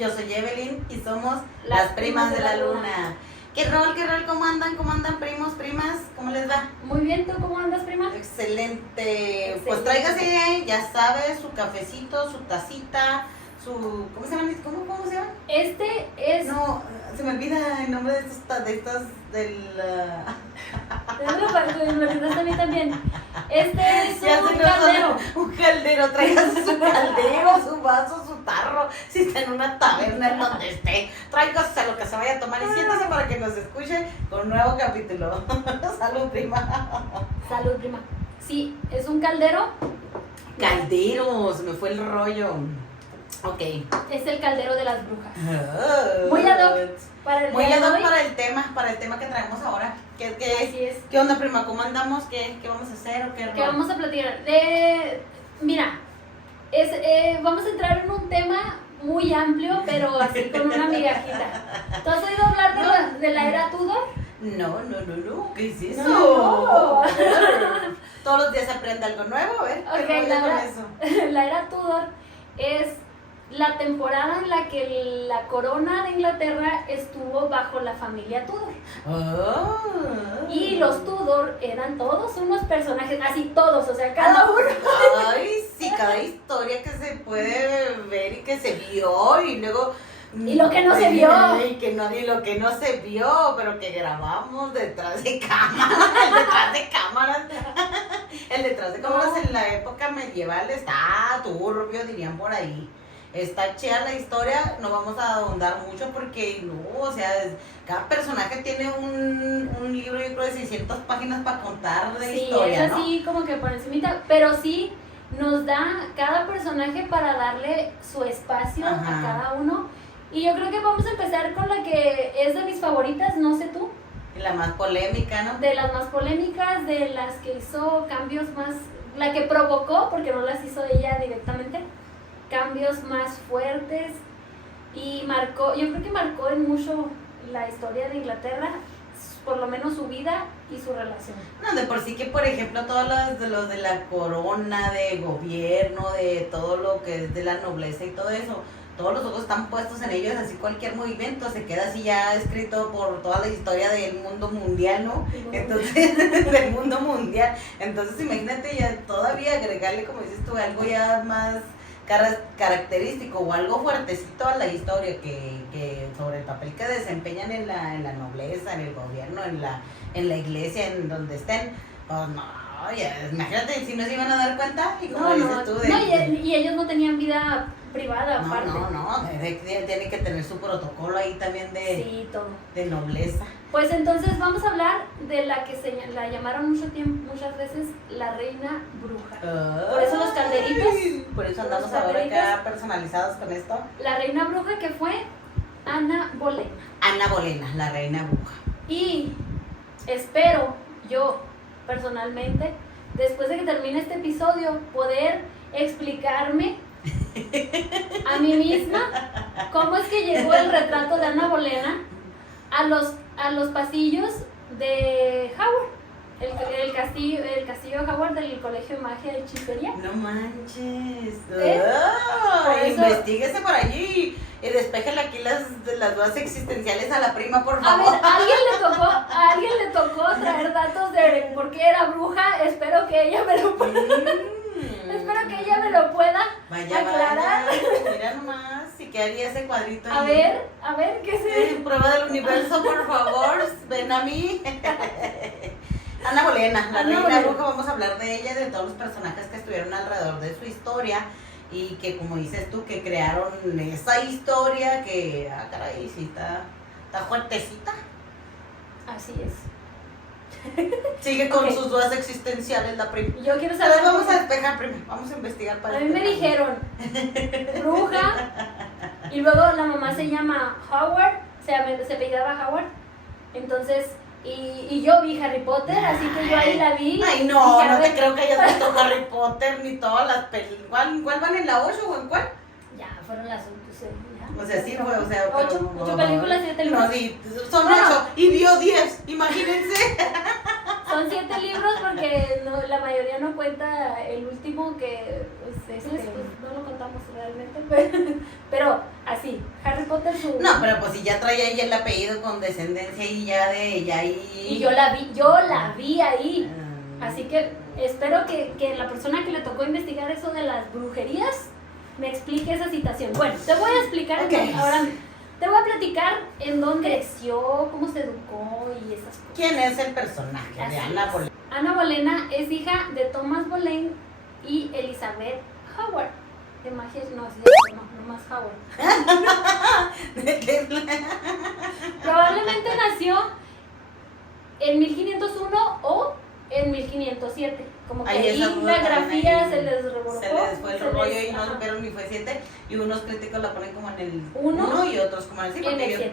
Yo soy Evelyn y somos las primas de la luna. ¿Qué rol? ¿Cómo andan? ¿Cómo andan, primos, primas? ¿Cómo les va? Muy bien, ¿tú cómo andas, prima? Excelente. Pues tráigase, ya sabes, su cafecito, su tacita, su... ¿Cómo se llaman? ¿Cómo se llaman? Este es... No, se me olvida el nombre de estos del... Me olvidaste a mí también. Este es Ya un se nos caldero. Un caldero, tráigase su caldero, su vaso, su tarro. Si está en una taberna, en donde esté, tráigase lo que se vaya a tomar y siéntase para que nos escuche con un nuevo capítulo. Salud, prima. Salud, prima. Sí, es un caldero. Caldero, se me fue el rollo. Ok. Es el caldero de las brujas. Oh. Muy ad hoc para el Muy día ad de hoc hoy. para el tema que traemos ahora. Así es. ¿Qué onda, prima? ¿Cómo andamos? ¿Qué vamos a hacer o qué? Que vamos a platicar. Mira, vamos a entrar en un tema muy amplio, pero así con una migajita. ¿Tú has oído hablar de la era Tudor? No, ¿qué es eso? No. Todos los días se aprende algo nuevo, ¿eh? Ok, ¿Qué rollo con eso? la era Tudor es la temporada en la que la corona de Inglaterra estuvo bajo la familia Tudor. Oh. Y los Tudor eran todos unos personajes, así todos, o sea, cada uno. Ay, sí, cada historia que se puede ver y que se vio y luego... Y lo que no se vio. Y lo que no se vio, pero que grabamos detrás de cámaras. El detrás de cámaras en la época medieval está turbio, dirían por ahí. Está chida la historia, no vamos a ahondar mucho porque no, o sea, cada personaje tiene un libro, yo creo, de 600 páginas para contar de historia, Sí, es ¿no? así como que por encimita, pero sí nos da cada personaje para darle su espacio a cada uno. Y yo creo que vamos a empezar con la que es de mis favoritas, no sé tú. La más polémica, ¿no? De las más polémicas, de las que hizo cambios más, la que provocó, porque no las hizo ella directamente, cambios más fuertes y marcó, yo creo que marcó en mucho la historia de Inglaterra, por lo menos su vida y su relación. No, de por sí que, por ejemplo, todos los de la corona, de gobierno, de todo lo que es de la nobleza y todo eso, todos los ojos están puestos en ellos, así cualquier movimiento se queda así ya escrito por toda la historia del mundo mundial, ¿no? Entonces, del mundo mundial. Entonces, imagínate ya todavía agregarle, como dices tú, algo ya más característico o algo fuertecito a la historia que sobre el papel que desempeñan en la nobleza, en el gobierno, en la iglesia, en donde estén. Pues no, ya, imagínate si no se iban a dar cuenta y como dices tú. Y ellos no tenían vida privada aparte. Tiene que tener su protocolo ahí también sí, todo. De nobleza. Pues entonces vamos a hablar de la que la llamaron muchas veces la reina bruja. Por eso los calderitos. Por eso andamos ahora acá personalizados con esto. La reina bruja que fue Ana Bolena. Ana Bolena, la reina bruja. Y espero yo personalmente, después de que termine este episodio, poder explicarme a mí misma cómo es que llegó el retrato de Ana Bolena a los pasillos de Howard, el castillo Howard del Colegio de Magia y Hechicería. No manches. Investíguese por allí y despéjale aquí las dudas existenciales a la prima, por A favor. ver, a alguien le tocó traer datos de por qué era bruja. Espero que ella me lo pueda aclarar. Mira nomás, si quedaría ese cuadrito A ahí. ver, ¿qué se...? Prueba del universo, por favor, ven a mí. Ana Bolena, la reina bruja, vamos a hablar de ella y de todos los personajes que estuvieron alrededor de su historia y que, como dices tú, que crearon esa historia que, caray, sí, está fuertecita. Así es. Sigue con sus dudas existenciales la prima. Yo quiero A saber... ver, vamos a despejar, prima, vamos a investigar para A mí me dijeron bruja y luego la mamá se llama Howard, se apellidaba Howard, entonces... Y yo vi Harry Potter, así que yo ahí la vi. Ay, no, no te creo que hayas visto Harry Potter ni todas las películas. ¿Cuál van en la 8 o en cuál? Ya, fueron las 8. O sea, sí fue, o sea... 8 películas, 7 libros. No, sí, son 8 y vio 10, imagínense. Son 7 libros porque la mayoría no cuenta el último que... Pues, no lo contamos realmente, pero así, Harry Potter su... No, pero pues si ya trae ahí el apellido con descendencia y ya de ella ahí. Y yo la vi ahí. Así que espero que la persona que le tocó investigar eso de las brujerías me explique esa situación. Bueno, te voy a explicar ahora. Te voy a platicar en dónde creció, cómo se educó y esas cosas. ¿Quién es el personaje de Ana Bolena? Ana Bolena es hija de Thomas Boleyn y Elizabeth Howard. De magia, no más Howard. Probablemente nació en 1501 o en 1507. Como que ahí la grafía se les revolcó. Se les fue el rollo y no supieron ni fue 7. Y unos críticos la ponen como en el 1 y otros como en el 5. Porque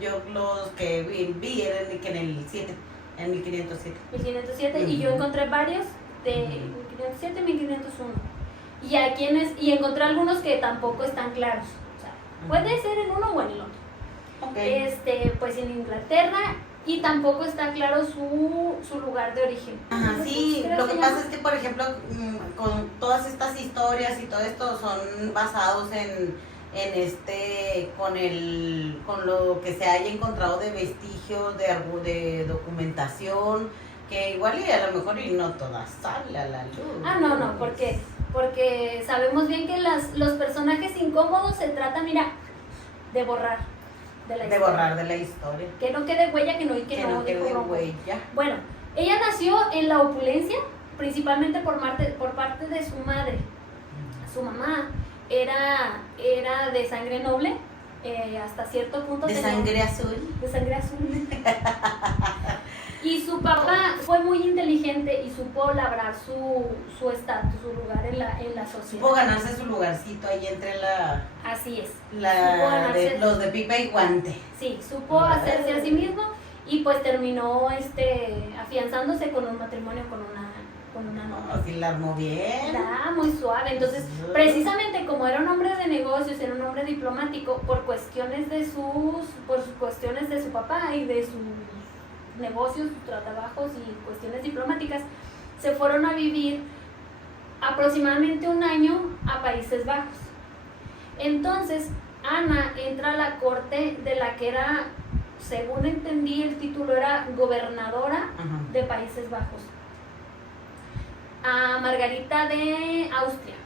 yo los que vi eran que en el 7, en 1507. 1507 y yo encontré varios de 1507 y 1501. Y encontré algunos que tampoco están claros. O sea, puede ser en uno o en el otro. Okay. Pues en Inglaterra. Y tampoco está claro su lugar de origen. Ajá, sí, lo que pasa es que, por ejemplo, con todas estas historias y todo esto son basados con lo que se haya encontrado de vestigios, de documentación, que igual y a lo mejor y no todas sale a la luz. No, porque sabemos bien que los personajes incómodos se trata, mira, de borrar. De borrar de la historia. Que no quede huella, que no quede huella. Bueno, ella nació en la opulencia, principalmente por parte de su madre. Su mamá era de sangre noble, hasta cierto punto. De sangre azul. Y su papá fue muy inteligente y supo labrar su estatus, su lugar en la sociedad. Supo ganarse su lugarcito ahí entre Así es. los de pipa y guante. Sí, supo hacerse a sí mismo y pues terminó afianzándose con un matrimonio con una novia. Así la armó bien. Muy suave. Entonces, precisamente como era un hombre de negocios, era un hombre diplomático, por cuestiones de su papá y de sus negocios, sus trabajos y cuestiones diplomáticas, se fueron a vivir aproximadamente un año a Países Bajos. Entonces, Ana entra a la corte de la que era, según entendí, el título era gobernadora de Países Bajos, a Margarita de Austria.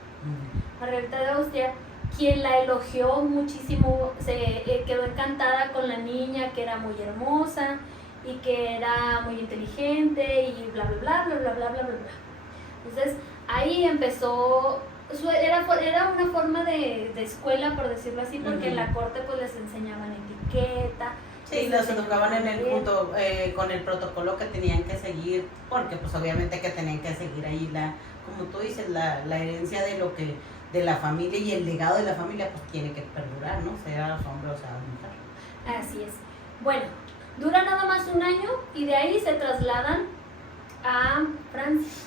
Margarita de Austria, quien la elogió muchísimo, se quedó encantada con la niña, que era muy hermosa y que era muy inteligente y bla bla bla bla bla bla bla bla. Entonces ahí empezó, era una forma de escuela, por decirlo así, porque en la corte pues les enseñaban etiqueta. Sí, los educaban junto con el protocolo que tenían que seguir, porque pues obviamente que tenían que seguir ahí como tú dices, la herencia de la familia y el legado de la familia pues tiene que perdurar, ¿no? Sea hombre o sea mujer. Así es. Bueno, dura nada más un año y de ahí se trasladan a Francia.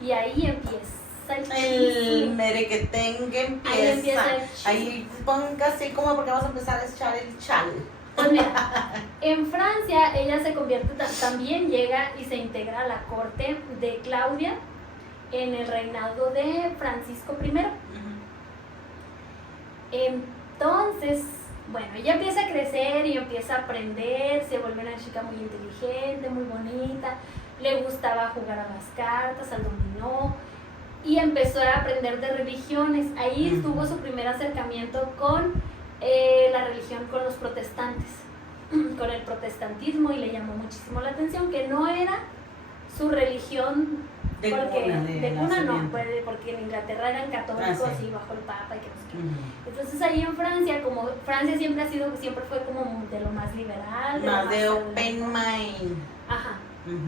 Y ahí empieza el merequetengue empieza. Ahí póngase como porque vamos a empezar a echar el chal. Pues mira, en Francia ella se convierte, también llega y se integra a la corte de Claudia en el reinado de Francisco I. Entonces, bueno, ella empieza a crecer y empieza a aprender, se vuelve una chica muy inteligente, muy bonita, le gustaba jugar a las cartas, al dominó, y empezó a aprender de religiones. Ahí tuvo su primer acercamiento con la religión, con los protestantes, con el protestantismo, y le llamó muchísimo la atención que no era su religión de cuna no, porque en Inglaterra eran católicos y bajo el Papa y que no sé qué. Entonces ahí en Francia, como Francia siempre fue como de lo más liberal, más de open mind. Ajá.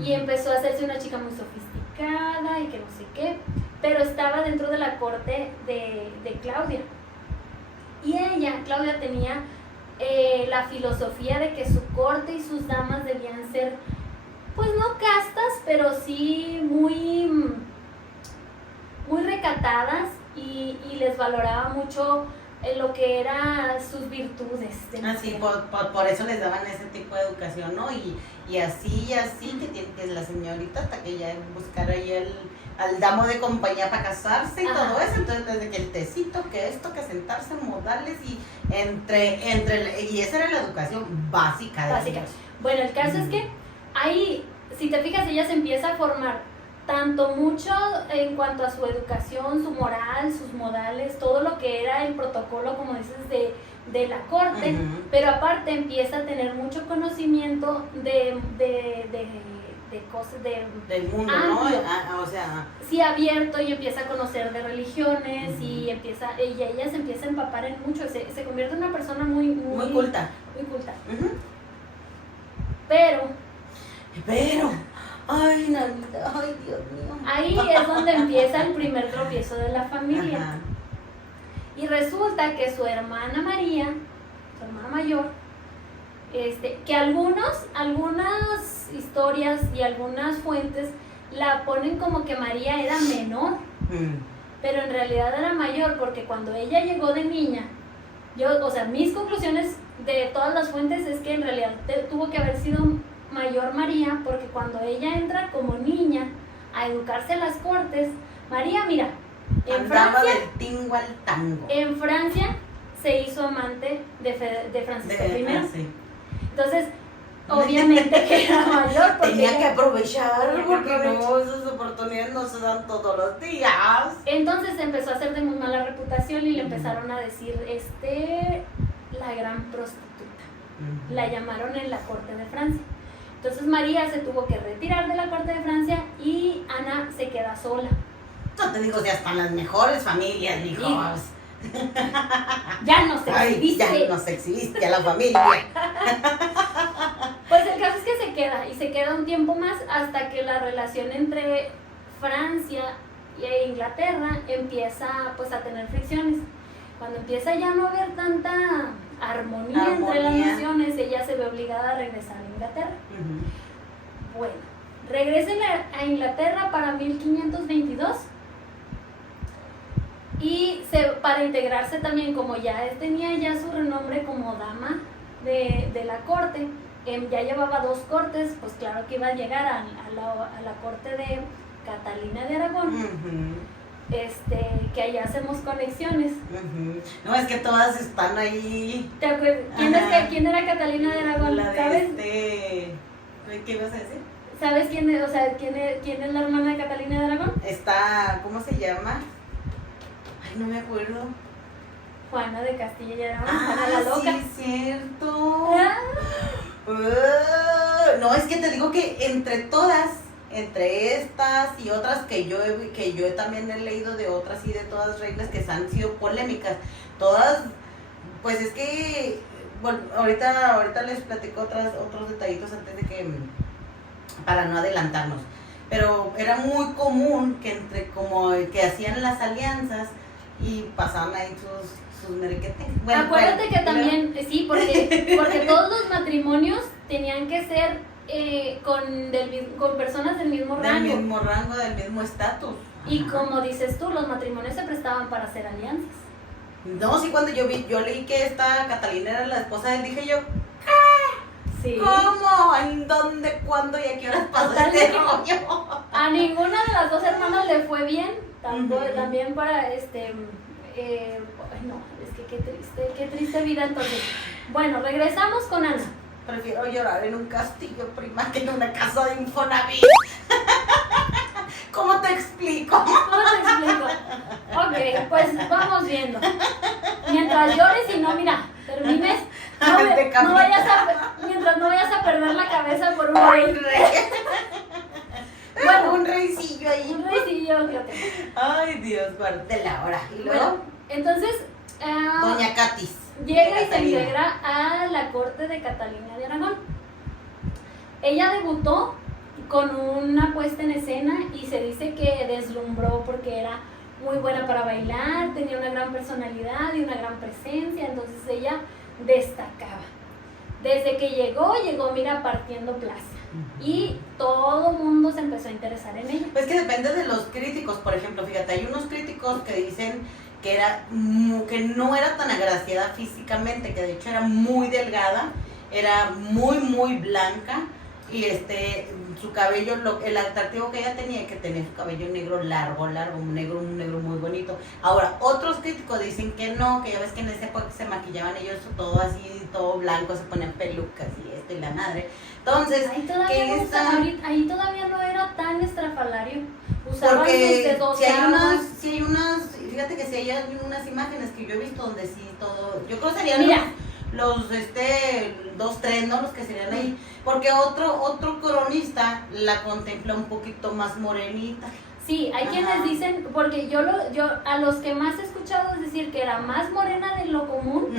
Y empezó a hacerse una chica muy sofisticada y que no sé qué, pero estaba dentro de la corte de Claudia. Y Claudia, tenía la filosofía de que su corte y sus damas debían ser, pues no castas, pero sí muy recatadas, y les valoraba mucho lo que eran sus virtudes. de Así, mujer. por eso les daban ese tipo de educación, ¿no? Y así, que tiene que la señorita hasta que ya buscar ahí al damo de compañía para casarse y Ajá. todo eso. Entonces, desde que el tecito, que esto, que sentarse en modales y y esa era la educación básica. Básica. Bueno, el caso es que ahí, si te fijas, ella se empieza a formar tanto mucho en cuanto a su educación, su moral, sus modales, todo lo que era el protocolo, como dices, de la corte, Ujú. pero aparte empieza a tener mucho conocimiento de cosas, Del mundo, amplio. ¿no? O sea, sí, abierto, y empieza a conocer de religiones, Ujú. y ella se empieza a empapar en mucho, se convierte en una persona muy muy culta. muy culta. Ujú. Pero ay, Nanita, ay, Dios mío. ahí es donde empieza el primer tropiezo de la familia. Ajá. Y resulta que su hermana María, su hermana mayor, que algunas historias y algunas fuentes la ponen como que María era menor, Mm. pero en realidad era mayor, porque cuando ella llegó de niña, mis conclusiones de todas las fuentes es que en realidad tuvo que haber sido mayor María, porque cuando ella entra como niña a educarse en las cortes, María, mira, Andaba del tingo al tango. en Francia se hizo amante de Francisco I. Sí. Entonces, obviamente que era mayor, porque Tenía que ella- aprovechar, tenía que porque aprovechar. no, esas oportunidades no se dan todos los días. Entonces empezó a hacer de muy mala reputación y le Ujú. empezaron a decir, la gran prostituta. La llamaron en la corte de Francia. Entonces María se tuvo que retirar de la corte de Francia y Ana se queda sola. No te digo, si hasta en las mejores familias, mijos. Ya no se Ay, exhibiste. ya nos exhibiste a la familia. Pues el caso es que se queda un tiempo más hasta que la relación entre Francia e Inglaterra empieza pues a tener fricciones. Cuando empieza ya a no haber tanta armonía entre las naciones, ella se ve obligada a regresar a Inglaterra. Ujú. Bueno, regresa a Inglaterra para 1522 y para integrarse también, como ya tenía ya su renombre como dama de la corte, ya llevaba 2 cortes, pues claro que iba a llegar a la corte de Catalina de Aragón, Ujú. que allá hacemos conexiones. Ujú. No, es que todas están ahí. ¿Te acuerdas? Ajá. ¿Quién era Catalina de Aragón? La de ¿Sabes? ¿Qué ibas a decir? ¿Sabes quién es, quién es la hermana de Catalina de Aragón? Está, ¿cómo se llama? Ay, no me acuerdo. Juana de Castilla y Aragón, Juana la loca. Sí, es cierto. Ah, No, es que te digo que entre todas, entre estas y otras que yo también he leído de otras y de todas reglas que han sido polémicas, todas, pues es que, bueno, ahorita les platico otros detallitos antes de que, para no adelantarnos, pero era muy común que que hacían las alianzas y pasaban ahí sus merequetes. Bueno, acuérdate que luego- también, sí, porque todos los matrimonios tenían que ser con personas del mismo del rango. mismo rango, del mismo estatus. Y Ajá. como dices tú, los matrimonios se prestaban para hacer alianzas. No, sí, cuando yo leí que esta Catalina era la esposa de él, dije yo, Sí. ¿cómo? ¿En dónde? ¿Cuándo? ¿Y a qué horas pasó este Totalmente. rollo? A ninguna de las 2 hermanas le fue bien, Ujú. también para ay, no, es que qué triste vida entonces. Bueno, regresamos con Ana. Prefiero llorar en un castillo, prima, que en una casa de Infonavit. ¿Cómo te explico? ¿Cómo te explico? Ok, pues vamos viendo. Mientras llores y no, mira, termines, De camino. mientras no vayas a perder la cabeza por un Ay, rey. rey. Bueno, Un reycillo ahí. un reycillo que te... Ay, Dios, guárdela ahora. Y luego, Bueno, entonces Doña Catis. llega y se Catalina. integra a la corte de Catalina de Aragón. Ella debutó con una puesta en escena y se dice que deslumbró porque era muy buena para bailar, tenía una gran personalidad y una gran presencia, entonces ella destacaba. Desde que llegó, mira, partiendo plaza. Y todo el mundo se empezó a interesar en ella. Pues que depende de los críticos, por ejemplo, fíjate, hay unos críticos que dicen que no era tan agraciada físicamente, que de hecho era muy delgada, era muy, muy blanca, y su cabello, el atractivo que ella tenía, que tenía su cabello negro largo, un negro muy bonito. Ahora, otros críticos dicen que no, que ya ves que en esa época se maquillaban ellos todo así, todo blanco, se ponían pelucas y la madre. Entonces, ahí todavía no era tan estrafalario. Usaban porque si hay unas, fíjate que si hay unas imágenes que yo he visto donde sí todo, yo creo que serían los 2-3, ¿no? Los que serían ahí, porque otro cronista la contempla un poquito más morenita. Sí, hay quienes dicen, porque yo a los que más he escuchado es decir que era más morena de lo común,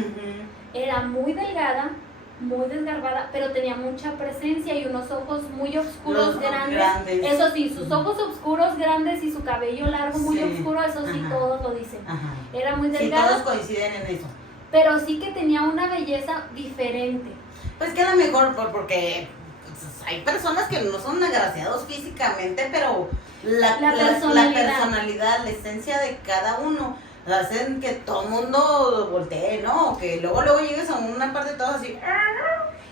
era muy delgada, muy desgarbada, pero tenía mucha presencia y unos ojos muy oscuros, grandes. Eso sí, sus ojos oscuros, grandes y su cabello largo, muy oscuro, eso sí, todos lo dicen. Era muy delgada. Sí, todos coinciden en eso. Pero sí que tenía una belleza diferente. Pues que a lo mejor, porque hay personas que no son agraciados físicamente, pero la personalidad, la esencia de cada uno, hacen que todo el mundo voltee, ¿no? Que luego llegues a una parte de todos así.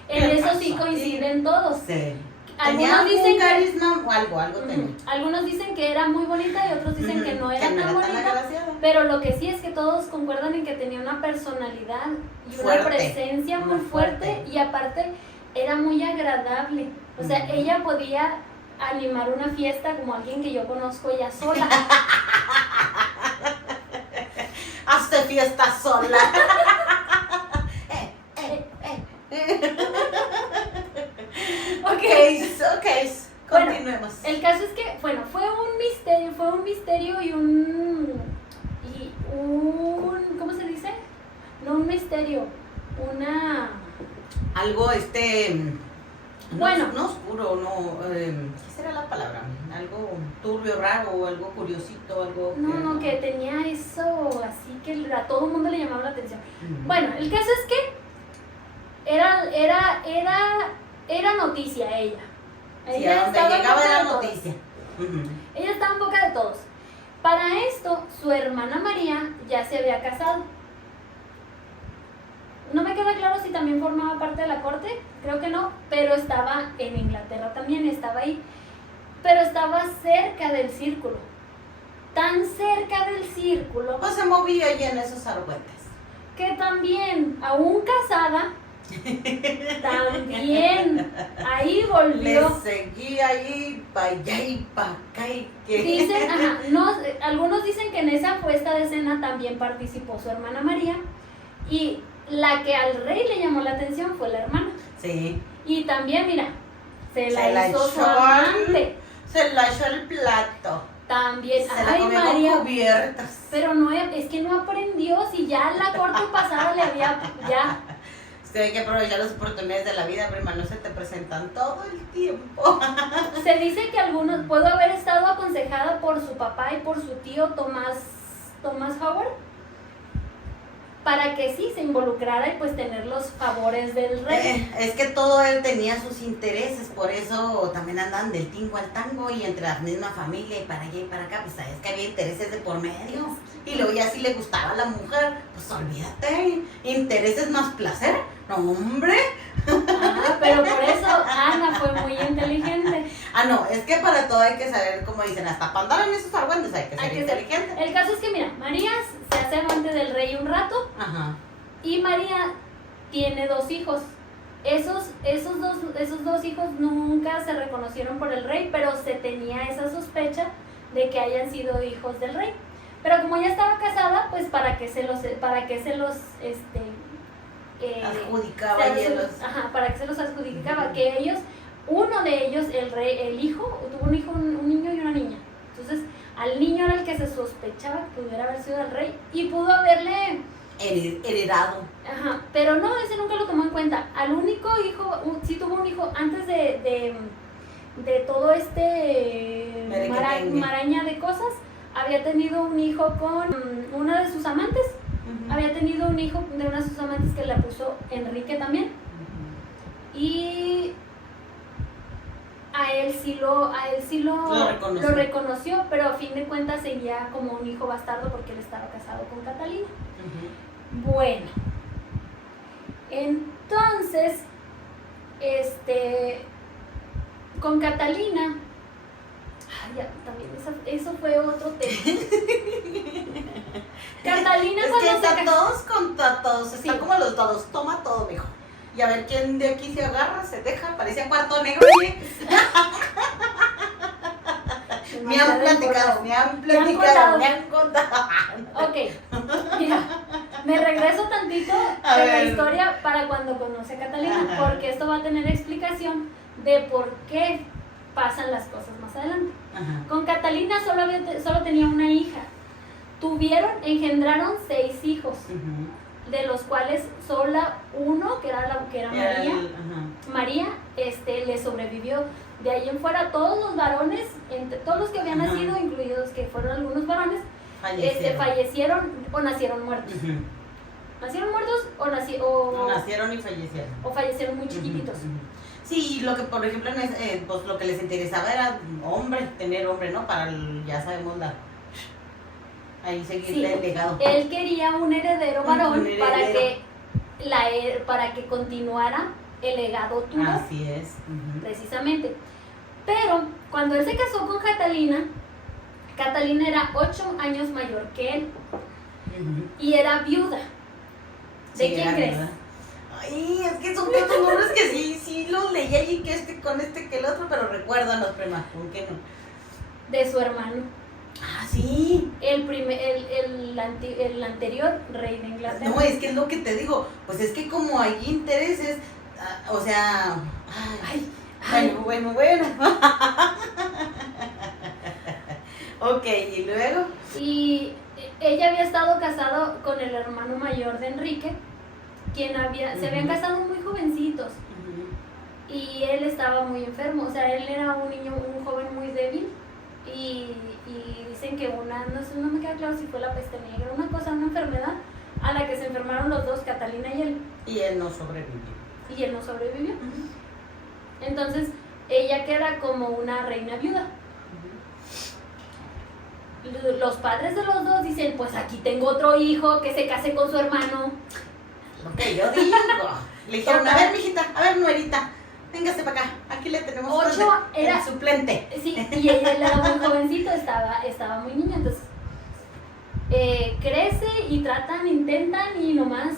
En eso sí coinciden todos. Sí. Algunos dicen un carisma o algo tenía. Algunos dicen que era muy bonita y otros dicen que no era tan bonita. Pero lo que sí es que todos concuerdan en que tenía una personalidad y una presencia muy fuerte y aparte era muy agradable. O sea, ella podía animar una fiesta como alguien que yo conozco ella sola. Hazte fiesta sola. Ok, continuemos. Bueno, el caso es que, fue un misterio y un ¿cómo se dice? No un misterio, algo bueno, no oscuro, no, ¿qué será la palabra? Algo turbio, raro, algo curiosito, algo que tenía eso, así que a todo el mundo le llamaba la atención. Bueno, el caso es que era noticia ella. Ella donde llegaba era noticia. Ella estaba en boca de todos. Para esto, su hermana María ya se había casado. No me queda claro si también formaba parte de la corte, creo que no, pero estaba en Inglaterra también, estaba ahí. Pero estaba cerca del círculo. Tan cerca del círculo. Pues se movía allí en esos argüentes. Que también, aún casada, también ahí volvió. Le seguía ahí para allá y para acá y que dicen, algunos dicen que en esa puesta de cena también participó su hermana María y la que al rey le llamó la atención fue la hermana. Sí. Y también, mira, se la hizo su amante. Se la echó el plato. También, se la comió María, con cubiertas. Pero no, es que no aprendió, si ya la corte pasada le había, ya. Hay que aprovechar las oportunidades de la vida, prima, no se te presentan todo el tiempo. Se dice que pudo haber estado aconsejada por su papá y por su tío Thomas Howard, para que sí se involucrara y pues tener los favores del rey. Es que todo él tenía sus intereses, por eso también andaban del tingo al tango y entre la misma familia y para allá y para acá, pues sabes que había intereses de por medio. Y luego ya si le gustaba a la mujer, pues olvídate, intereses más placer, no hombre. Pero por eso Ana fue muy inteligente. No, es que para todo hay que saber, como dicen, hasta para andar en esos argüendes hay que ser inteligente. El caso es que mira, María se hace amante del rey un rato. Y María tiene 2 hijos. Esos dos hijos nunca se reconocieron por el rey, pero se tenía esa sospecha de que hayan sido hijos del rey. Pero como ya estaba casada, pues para que se los adjudicaba para que se los adjudicaba, que ellos, uno de ellos, el hijo, tuvo un niño y una niña. Entonces, al niño era el que se sospechaba que pudiera haber sido el rey y pudo haberle heredado. Pero no, ese nunca lo tomó en cuenta. Al único hijo, sí tuvo un hijo antes de todo maraña de cosas. Había tenido un hijo con una de sus amantes. Había tenido un hijo de una de sus amantes que le puso Enrique también. Y a él sí lo reconoció. lo reconoció, pero a fin de cuentas seguía como un hijo bastardo porque él estaba casado con Catalina. Bueno, entonces, con Catalina, ya, también eso fue otro tema. Catalina Es cuando que está se todos contra todos, está Sí. como los dados, toma todo, mijo. Y a ver quién de aquí se agarra, se deja, parecía cuarto negro, oye. Me han platicado, me han contado. Ok, mira, me regreso tantito A de la ver. historia para cuando conoce a Catalina, Ajá. porque esto va a tener explicación de por qué pasan las cosas más adelante. Ajá. Con Catalina solo tenía una hija. Engendraron 6 hijos, de los cuales solo uno, que era María, le sobrevivió. De ahí en fuera, todos los varones, todos los que habían Ajá. nacido, incluidos que fueron algunos varones, Fallecieron. fallecieron o nacieron muertos. Ujú. ¿Nacieron muertos Nacieron y fallecieron. o fallecieron muy chiquititos? Ujú, ujú. Sí, lo que por ejemplo pues lo que les interesaba era tener hombre, ¿no? Para ya sabemos ahí seguirle Sí. el legado. Él quería un heredero varón Un heredero. para que continuara el legado tuyo. Así es. Ujú. Precisamente. Pero cuando él se casó con Catalina era 8 años mayor que él Ujú. y era viuda. ¿De Sí, quién era crees? verdad. Ay, es que son tantos nombres que sí los leía y que con que el otro, pero recuérdanos, prima, ¿con qué no? De su hermano. Ah, sí. El anterior rey de Inglaterra. No, es que es lo que te digo, pues es que como hay intereses, o sea, bueno. Ok, y luego. Y ella había estado casado con el hermano mayor de Enrique, se habían casado muy jovencitos. Y él estaba muy enfermo, o sea, él era un joven muy débil. Y dicen que no me queda claro si fue la peste negra, una enfermedad a la que se enfermaron los dos, Catalina y él. Y él no sobrevivió. Y él no sobrevivió. Entonces, ella queda como una reina viuda. Los padres de los dos dicen, pues aquí tengo otro hijo que se case con su hermano. Lo que yo digo. Le dijeron, a ver, mijita, a ver, nuerita, véngase para acá, aquí le tenemos 8 era el suplente. Sí, y él era muy jovencito, estaba muy niño, entonces crece y intentan y nomás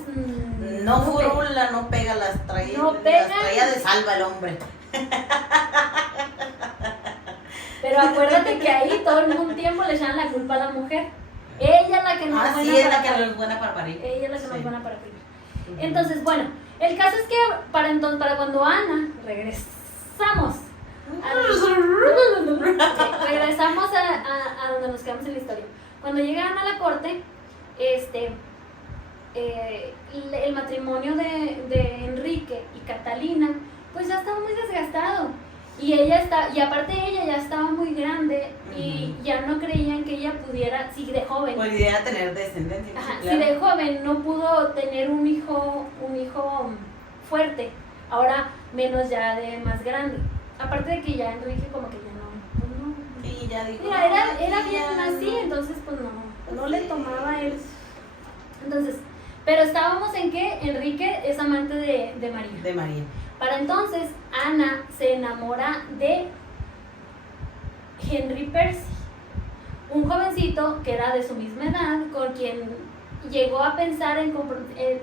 No furula, no pega, las traía de salva el hombre. Pero acuérdate que ahí todo un tiempo le echaban la culpa a la mujer. Ella es la que no es buena Sí, es para la que no parir. es buena para parir. Ella es la que no Sí. es buena para parir. Entonces, bueno, el caso es que para cuando Ana regresamos a donde nos quedamos en la historia. Cuando llegan a la corte, el matrimonio de Enrique y Catalina, pues ya estaba muy desgastado. Y aparte ella ya estaba muy grande y ya no creían que ella pudiera, si de joven. Pudiera tener descendencia. Ajá, sí, claro. si de joven no pudo tener un hijo fuerte, ahora menos ya de más grande. Aparte de que ya Enrique como que ya no, pues no. Sí, ya dijo. Mira, era bien así, entonces pues no le tomaba a él. Entonces, pero estábamos en que Enrique es amante de María. De María. Para entonces, Ana se enamora de Henry Percy, un jovencito que era de su misma edad, con quien llegó a pensar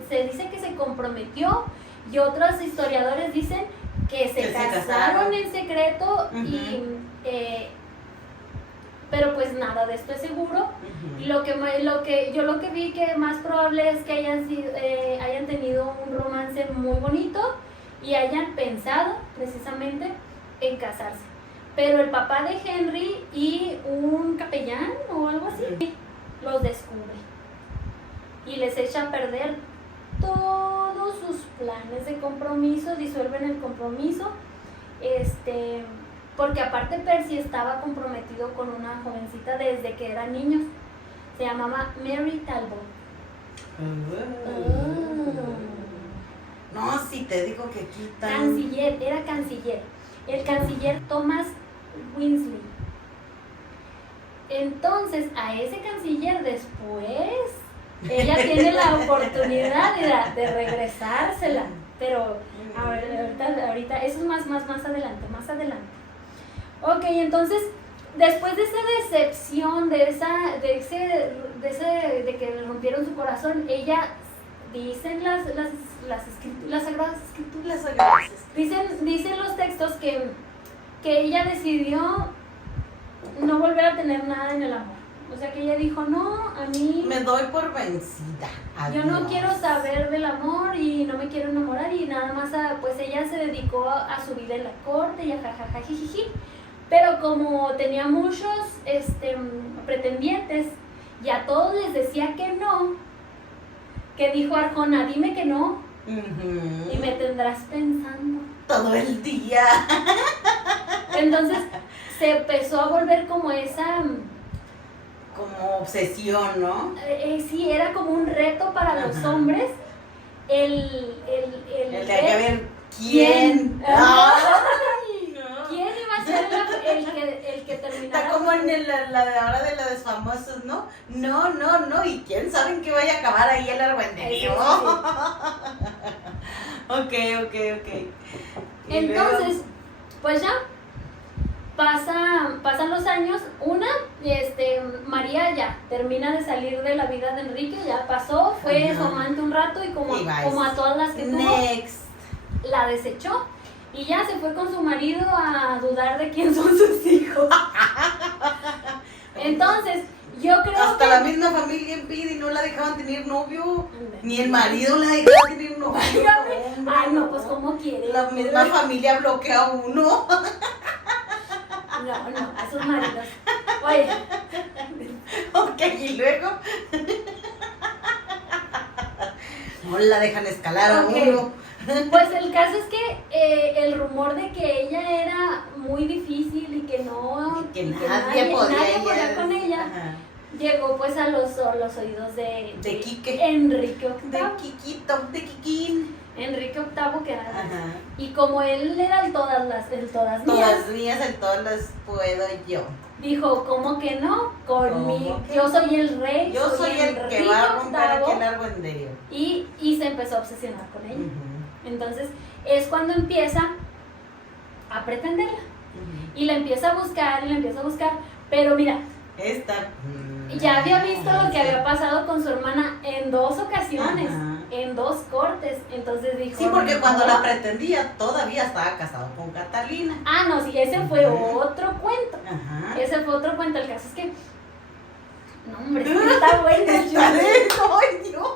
se dice que se comprometió y otros historiadores dicen que se casaron en secreto pero pues nada de esto es seguro. Lo que vi que más probable es que hayan tenido un romance muy bonito y hayan pensado precisamente en casarse. Pero el papá de Henry y un capellán o algo así los descubre y les echa a perder todos sus planes de compromiso, disuelven el compromiso, porque aparte Percy estaba comprometido con una jovencita desde que eran niños, se llamaba Mary Talbot. No, si te digo que aquí está. Era canciller. el canciller Thomas Winsley. Entonces, a ese canciller después, ella tiene la oportunidad de regresársela, pero ahorita, eso es más adelante. Ok, entonces, después de esa decepción, de que le rompieron su corazón, ella, dicen las Sagradas Escrituras, dicen los textos que ella decidió no volver a tener nada en el amor. O sea que ella dijo, no, a mí me doy por vencida. Yo no quiero saber del amor y no me quiero enamorar, y nada más pues ella se dedicó a su vida en la corte y a jajaja jijiji. Pero como tenía muchos pretendientes y a todos les decía que no, que dijo Arjona, dime que no, y me tendrás pensando todo el día. Entonces se empezó a volver como esa... como obsesión, ¿no? Sí, era como un reto para los hombres. El de que ver quién. Ay, no. ¿Quién iba a ser el que terminara? Está como en la de ahora de los famosos, ¿no? No. ¿Y quién saben que vaya a acabar ahí el argüenderío? Ok. Entonces, pues ya. Pasan los años, María ya termina de salir de la vida de Enrique, ya pasó, fue su amante un rato y como a todas las que tuvo, la desechó y ya se fue con su marido a dudar de quién son sus hijos. Entonces, yo creo hasta la misma familia impide y no la dejaban tener novio, ni el marido la dejaba tener novio. Ay, no, pues ¿cómo quiere? La misma familia bloquea a uno. No, a sus maridos. Oye. Ok, y luego. No la dejan escalar a uno. Pues el caso es que el rumor de que ella era muy difícil y que nadie podía con ella, ajá, llegó pues a los oídos de Quique. Enrique VIII. De Quiquín. Enrique VIII, que era. Y como él era el todas mías. Todas mías, el todas las puedo yo. Dijo, ¿cómo que no? Conmigo. Yo soy el rey. Yo soy el que va a romper aquí el argüenderío. Y se empezó a obsesionar con ella. Entonces, es cuando empieza a pretenderla. Y la empieza a buscar, Pero mira, ya había visto lo que había pasado con su hermana en 2 ocasiones. En 2 cortes, entonces dijo... Sí, porque cuando la pretendía todavía estaba casado con Catalina. Ah, no, sí, ese fue otro cuento. Ese fue otro cuento, el caso es que... No, hombre, está bueno. ¡Ay, Dios!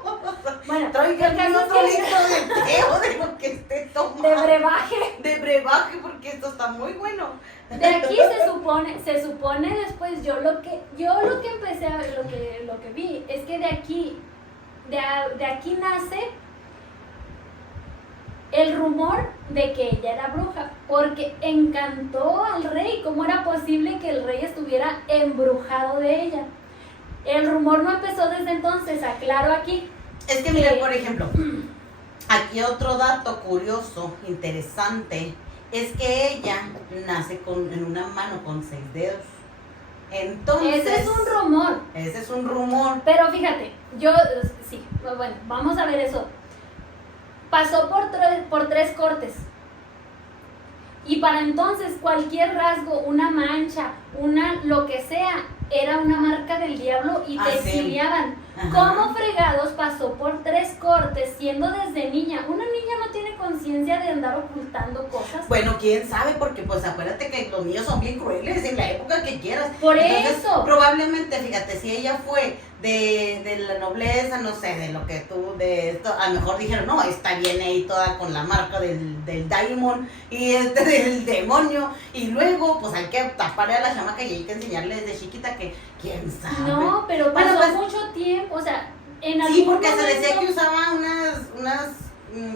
Bueno, traigan otro litro de té o de lo que esté tomando. De brebaje, porque esto está muy bueno. De aquí se supone después, yo lo que empecé a ver, lo que vi, es que de aquí nace el rumor de que ella era bruja, porque encantó al rey. ¿Cómo era posible que el rey estuviera embrujado de ella? El rumor no empezó desde entonces, aclaro aquí. Es que mira, por ejemplo, aquí otro dato curioso, interesante, es que ella nace en una mano con 6 dedos. Entonces, ese es un rumor. Pero fíjate, sí, bueno, vamos a ver eso. Pasó por 3 cortes. Y para entonces cualquier rasgo, una mancha, lo que sea, era una marca del diablo y te exiliaban. ¿Cómo fregados pasó por 3 cortes siendo desde niña? Una niña no tiene conciencia de andar ocultando cosas. Bueno, quién sabe, porque pues acuérdate que los niños son bien crueles en la época que quieras. Entonces, eso. Probablemente, fíjate, si ella fue de la nobleza, no sé, de lo que tú, de esto, a lo mejor dijeron, no, esta viene ahí toda con la marca del Daimon y del demonio, y luego pues hay que taparle a la chamaca y hay que enseñarle desde chiquita que quién sabe. No, pero pasó mucho tiempo, o sea, en algún sí, porque momento... se decía que usaba unas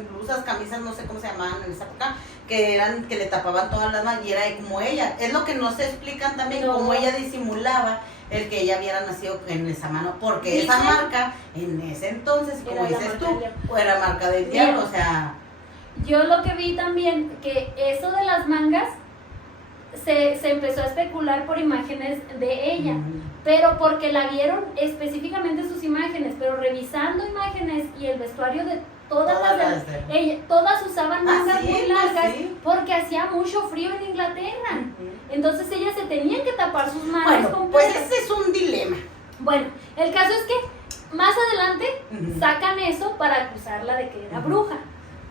blusas, camisas, no sé cómo se llamaban en esa época, que le tapaban todas las manos y era como ella. Es lo que no se explican también, cómo ella disimulaba el que ella hubiera nacido en esa mano, porque esa marca en ese entonces, como dices tú, era marca del diablo, o sea... Yo lo que vi también, que eso de las mangas se empezó a especular por imágenes de ella, pero porque la vieron específicamente sus imágenes, pero revisando imágenes y el vestuario de todas todas usaban mangas muy largas, porque hacía mucho frío en Inglaterra. Entonces ellas se tenían que tapar sus manos completas. Pues ese es un dilema. Bueno, el caso es que más adelante sacan eso para acusarla de que era bruja.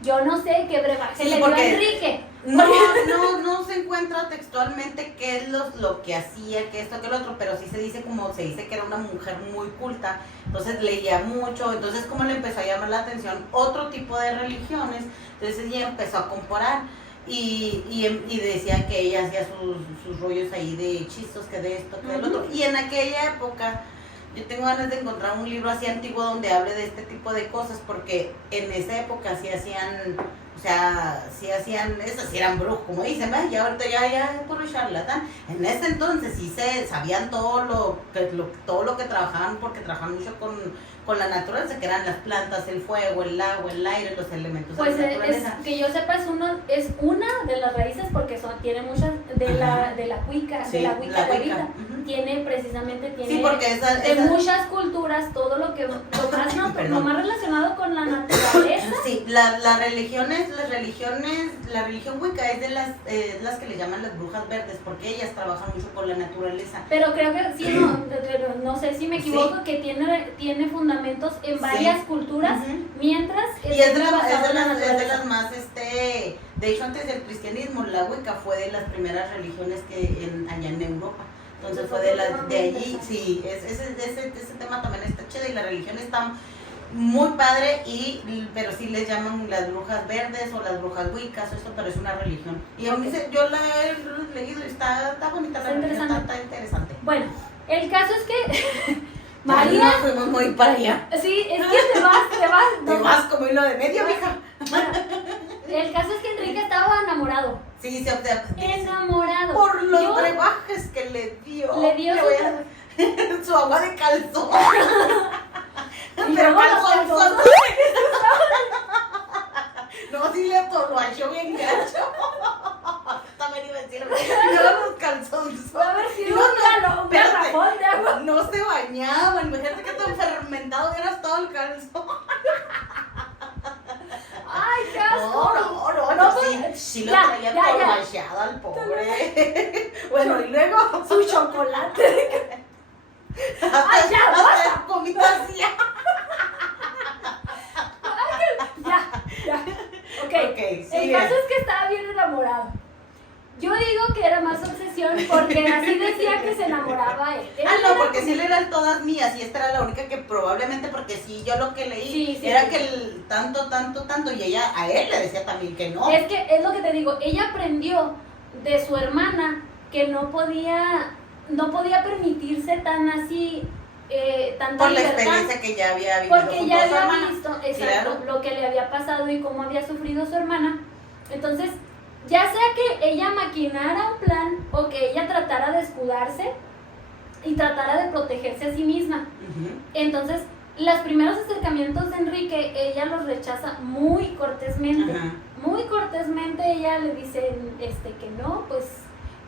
Yo no sé qué brebaje le dio a Enrique. No se encuentra textualmente qué es lo que hacía, que esto, que lo otro, pero sí se dice que era una mujer muy culta, entonces leía mucho, entonces como le empezó a llamar la atención otro tipo de religiones, entonces ella empezó a comparar y decía que ella hacía sus rollos ahí de hechizos, que de esto, que del otro, y en aquella época yo tengo ganas de encontrar un libro así antiguo donde hable de este tipo de cosas, porque en esa época sí hacían, eso sí eran brujos, como dicen, ¿ves? Y ahorita ya es puro charlatán. En ese entonces sí sabían todo lo que trabajaban, porque trabajaban mucho con la naturaleza, que eran las plantas, el fuego, el agua, el aire, los elementos pues de la naturaleza. Que yo sepa es una de las raíces, porque tiene muchas de la Wicca, sí, de la Wicca de ahorita. Tiene sí, porque de muchas culturas todo lo más relacionado con la naturaleza. Sí, la religión Wicca es de las que le llaman las brujas verdes, porque ellas trabajan mucho con la naturaleza. Pero creo que sí, no sé si me equivoco, que tiene fundamentos en varias culturas, mientras y es de las más, de hecho antes del cristianismo, la Wicca fue de las primeras religiones allá en Europa. Entonces fue de allí, sí, ese tema también está chido y la religión está muy padre, pero sí les llaman las brujas verdes o las brujas wiccas, pero es una religión. Y a mí yo la he leído y está bonita la religión, está interesante. Bueno, el caso es que María... No fuimos muy para allá. Sí, es que te vas. Te vas como hilo de medio, mija. Bueno, el caso es que Enrique estaba enamorado. Sí, enamorado. Por los brebajes que le dio. Su agua de calzón. Pero calzón. No, sí le atorroachó bien gacho. También iba a decir, los calzones. A ver si un garrafón de agua. No se bañaban. Imagínate que tan fermentado eras todo el calzón. Ay, qué asco. No, sí lo traía todo bañado al pobre. Bueno, y luego su chocolate. Ay, ya, comida así. Ya. Ok, el caso es que estaba bien enamorado. Yo digo que era más obsesión, porque así decía que se enamoraba él. No, porque sí le eran todas mías y esta era la única que probablemente, porque sí, yo lo que leí era que el tanto, y ella a él le decía también que no. Es que es lo que te digo, ella aprendió de su hermana que no podía permitirse tan así, tanta por la libertad, experiencia que ya había vivido porque ya había visto lo que le había pasado y cómo había sufrido su hermana. Entonces, ya sea que ella maquinara un plan o que ella tratara de escudarse y tratara de protegerse a sí misma. Entonces, los primeros acercamientos de Enrique, ella los rechaza muy cortésmente. Muy cortésmente ella le dice que no, pues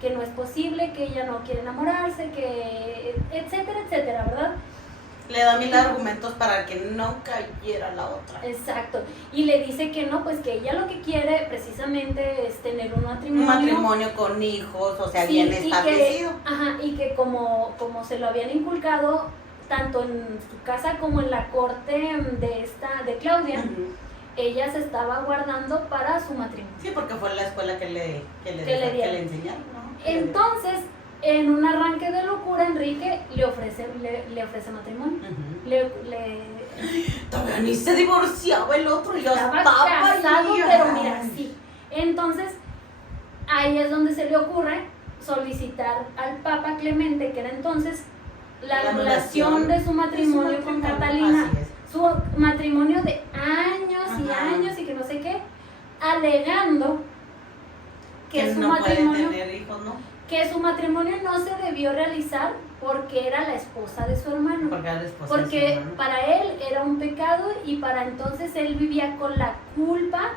que no es posible, que ella no quiere enamorarse, que etcétera, ¿verdad? Le da 1000 argumentos para que no cayera la otra. Exacto. Y le dice que no, pues que ella lo que quiere precisamente es tener un matrimonio. Un matrimonio con hijos, o sea, bien establecido. Y que como se lo habían inculcado tanto en su casa como en la corte de Claudia, ella se estaba guardando para su matrimonio. Sí, porque fue la escuela que le enseñaron, ¿no? Entonces, en un arranque de locura, Enrique le ofrece matrimonio. Todavía ni se divorciaba el otro, ya estaba casado, pero mira, sí. Entonces, ahí es donde se le ocurre solicitar al Papa Clemente, que era entonces la anulación de su matrimonio con Catalina. Su matrimonio de años y años y que no sé qué, alegando que su matrimonio tener hijos, ¿no? Que su matrimonio no se debió realizar porque era la esposa de su hermano. Porque para él era un pecado y para entonces él vivía con la culpa